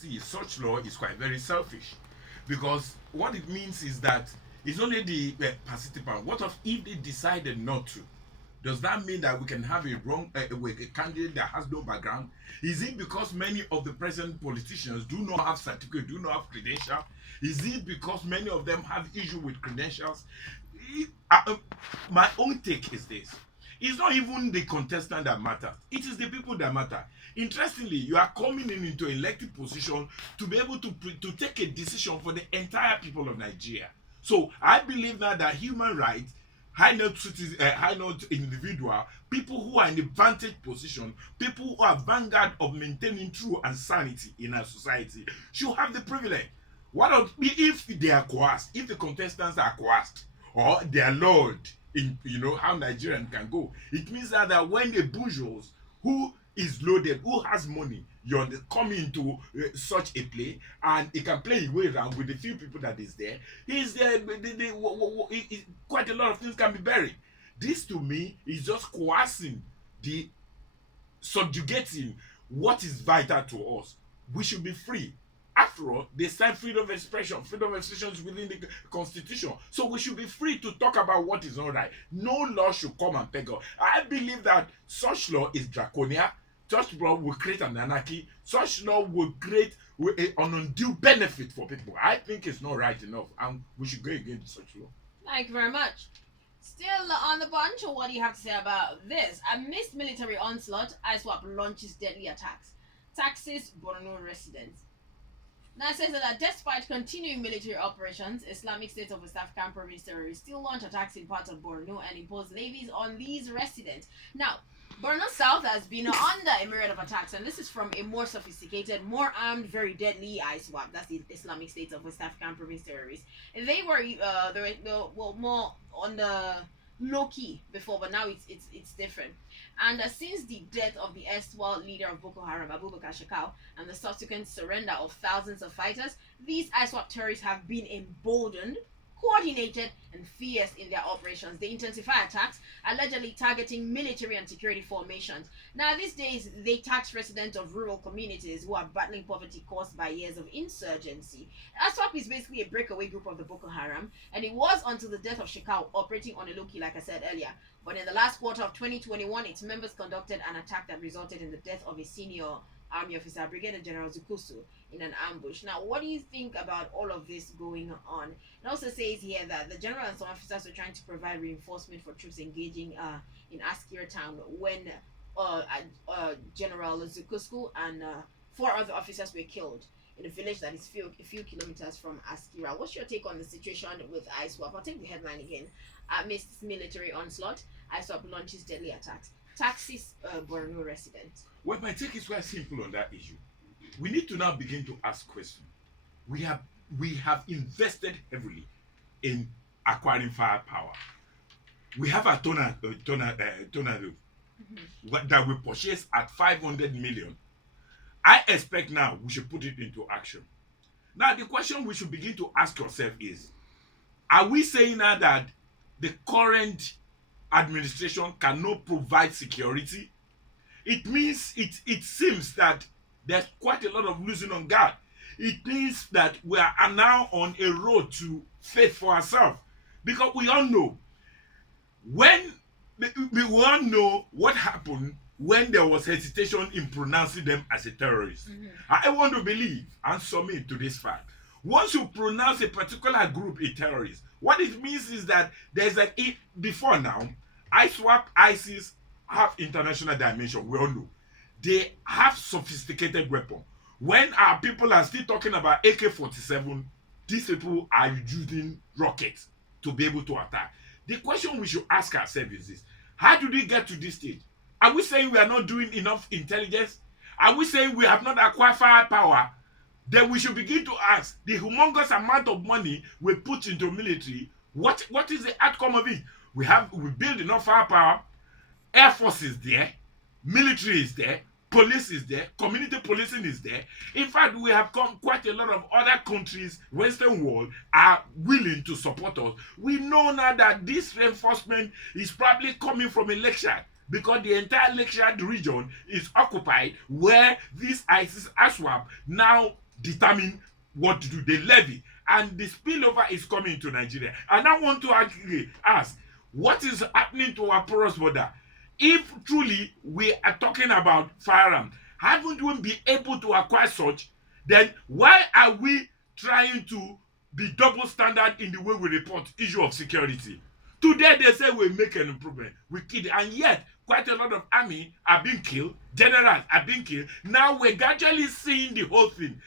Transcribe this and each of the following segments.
See, such law is quite very selfish because what it means is that it's only the participant. What if they decided not to? Does that mean that we can have a candidate that has no background? Is it because many of the present politicians do not have certificate, do not have credentials? Is it because many of them have issue with credentials? My own take is this: it's not even the contestant that matters; it is the people that matter. Interestingly, you are coming in into elected position to be able to take a decision for the entire people of Nigeria. So I believe that human rights, high note individual, people who are in the vantage position, people who are vanguard of maintaining truth and sanity in our society should have the privilege. If they are coerced, if the contestants are coerced, or they are lured in, how Nigerian can go? It means that when the bourgeois who is loaded, who has money, come into such a play, and he can play his way around with the few people that is there. He's there. Quite a lot of things can be buried. This to me is just coercing, the subjugating what is vital to us. We should be free. After all, they sign freedom of expression. Freedom of expression is within the constitution. So we should be free to talk about what is not right. No law should come and peg us. I believe that such law is draconian. Such law will create an anarchy. Such law will create an undue benefit for people. I think it's not right enough, and we should go against such law. Thank you very much. Still on the bunch, what do you have to say about this? Amidst military onslaught, ISWAP launches deadly attacks. Taxes Borno residents. Now it says that despite continuing military operations, Islamic State of West African province terrorists still launch attacks in parts of Borno and impose levies on these residents. Now, Borno South has been under a myriad of attacks, and this is from a more sophisticated, more armed, very deadly ISWAP. That's the Islamic State of West African province terrorists. And they were more on the low key before, but now it's different. And since the death of the erstwhile leader of Boko Haram, Abubakar Shekau, and the subsequent surrender of thousands of fighters, these ISWAP terrorists have been emboldened, coordinated, and fierce in their operations. They intensify attacks, allegedly targeting military and security formations. Now, these days, they tax residents of rural communities who are battling poverty caused by years of insurgency. ASWAP is basically a breakaway group of the Boko Haram, and it was until the death of Shekau operating on a low-key, like I said earlier. But in the last quarter of 2021, its members conducted an attack that resulted in the death of a senior army officer, Brigadier General Zukusu, in an ambush. Now, what do you think about all of this going on? It also says here that the general and some officers were trying to provide reinforcement for troops engaging in Askira town when General Zukusku and four other officers were killed in a village that is a few kilometers from Askira. What's your take on the situation with ISWAP? I'll take the headline again. Amidst military onslaught, ISWAP launches deadly attacks. Taxes Borno residents. Well, my take is quite simple on that issue. We need to now begin to ask questions. We have invested heavily in acquiring firepower. We have a tornado that we purchased at 500 million. I expect now we should put it into action. Now, the question we should begin to ask ourselves is, are we saying now that the current administration cannot provide security? It means it seems that there's quite a lot of losing on guard. It means that we are now on a road to faith for ourselves, because we all know what happened when there was hesitation in pronouncing them as a terrorist. I want to believe and submit to this fact. Once you pronounce a particular group a terrorist, what it means is that there's before now, ISWAP, ISIS have international dimension. We all know they have sophisticated weapons. When our people are still talking about AK-47, these people are using rockets to be able to attack. The question we should ask ourselves is this: how did we get to this stage? Are we saying we are not doing enough intelligence? Are we saying we have not acquired firepower? Then we should begin to ask the humongous amount of money we put into military. What is the outcome of it? We build enough firepower. Air Force is there, military is there, police is there, community policing is there. In fact, we have quite a lot of other countries, Western world, are willing to support us. We know now that this reinforcement is probably coming from a lecture, because the entire lecture region is occupied, where this ISIS ASWAP now determine what to do. They levy, and the spillover is coming into Nigeria. And I want to ask, what is happening to our porous border? If truly we are talking about firearms, haven't we been able to acquire such? Then why are we trying to be double standard in the way we report issue of security? Today they say we make an improvement, we kill, and yet quite a lot of army are being killed, generals are being killed. Now we're gradually seeing the whole thing.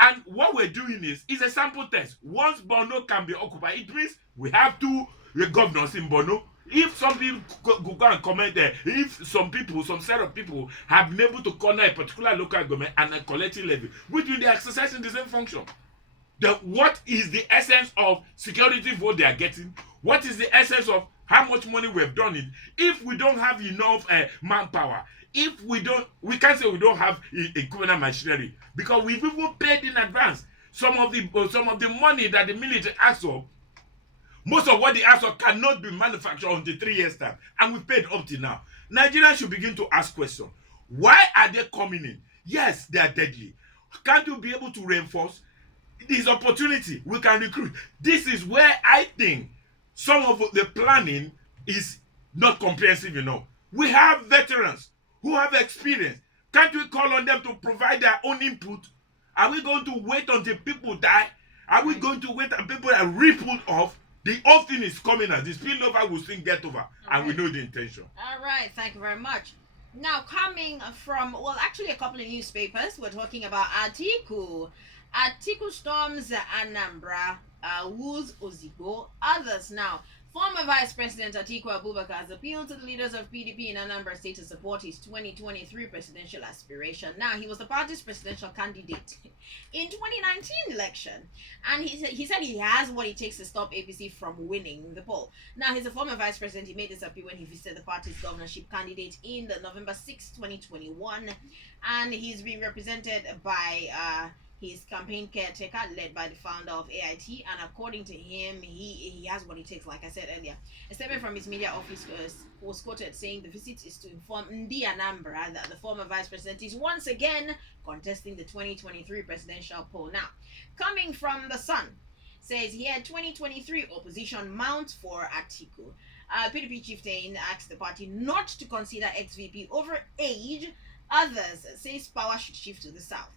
And what we're doing is a sample test. Once Borno can be occupied, it means we have two governors in Borno. If some people go and comment there, if some people, some set of people have been able to corner a particular local government and a collective levy, which means they are exercising the same function. What is the essence of security vote they are getting? What is the essence of how much money we have done it? If we don't have enough manpower, if we can't say we don't have equivalent machinery, because we've even paid in advance some of the money that the military asks for. Most of what they ask for cannot be manufactured until 3 years time, and we paid up till now. Nigerians should begin to ask questions. Why are they coming in? Yes, they are deadly. Can't you be able to reinforce? This opportunity we can recruit. This is where I think some of the planning is not comprehensive enough. We have veterans who have experience. Can't we call on them to provide their own input? Are we going to wait until people die? Are we going to wait until people are rippled off? The whole thing is coming as the spillover will soon get over, and we know the intention. All right, thank you very much. Now, coming from, well, actually a couple of newspapers, we're talking about Atiku. Atiku storms Anambra, woos Ozigbo. Others now. Former Vice President Atiku Abubakar has appealed to the leaders of PDP in Anambra State to support his 2023 presidential aspiration. Now, he was the party's presidential candidate in 2019 election, and he said he has what it takes to stop APC from winning the poll. Now, he's a former vice president. He made this appeal when he visited the party's governorship candidate in the November 6, 2021, and he's being represented by his campaign caretaker, led by the founder of AIT, and according to him, he has what it takes, like I said earlier. A statement from his media office was quoted saying the visit is to inform Ndi Anambra that the former vice president is once again contesting the 2023 presidential poll. Now, coming from The Sun, says here 2023 opposition mount for Atiku. PDP chieftain asked the party not to consider ex-VP over age. Others says power should shift to the south.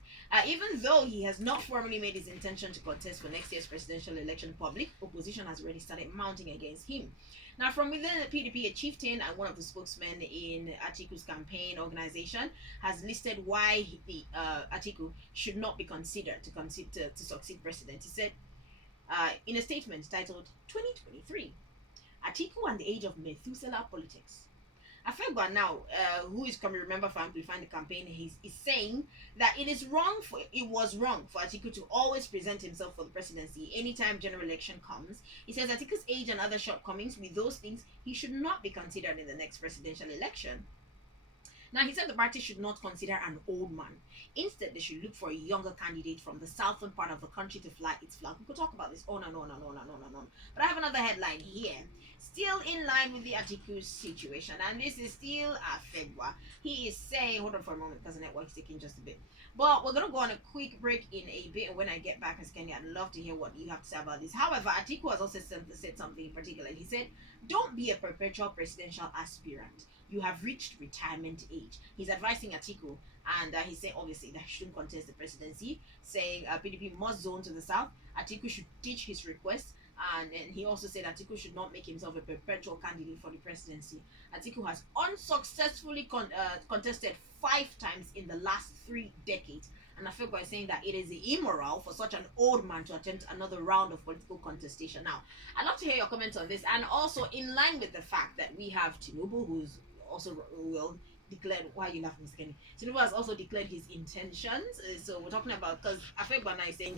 Even though he has not formally made his intention to contest for next year's presidential election public, opposition has already started mounting against him. Now, from within the PDP, a chieftain and one of the spokesmen in Atiku's campaign organization has listed why Atiku should not be considered to succeed president. He said in a statement titled 2023, Atiku and the Age of Methuselah Politics. Afegwa now, who is coming, remember, for amplifying the campaign, is saying that it was wrong for Atiku to always present himself for the presidency anytime general election comes. He says Atiku's age and other shortcomings with those things, he should not be considered in the next presidential election. Now, he said the party should not consider an old man. Instead, they should look for a younger candidate from the southern part of the country to fly its flag. We could talk about this on and on and on and on and on. But I have another headline here. Still in line with the Atiku situation, and this is still Afegwa. He is saying, hold on for a moment because the network is taking just a bit. But we're going to go on a quick break in a bit, and when I get back as Kenny, I'd love to hear what you have to say about this. However, Atiku has also said something in particular. He said, don't be a perpetual presidential aspirant. You have reached retirement age. He's advising Atiku, and he's saying obviously that he shouldn't contest the presidency, saying PDP must zone to the south. Atiku should ditch his request. And he also said Atiku should not make himself a perpetual candidate for the presidency. Atiku has unsuccessfully contested 5 times in the last 3 decades. And Afegwa is saying that it is immoral for such an old man to attempt another round of political contestation. Now, I'd love to hear your comments on this. And also, in line with the fact that we have Tinubu, who's also declared, why are you laughing, Mr. Kenny? Tinubu has also declared his intentions. So we're talking about, because Afegwa is saying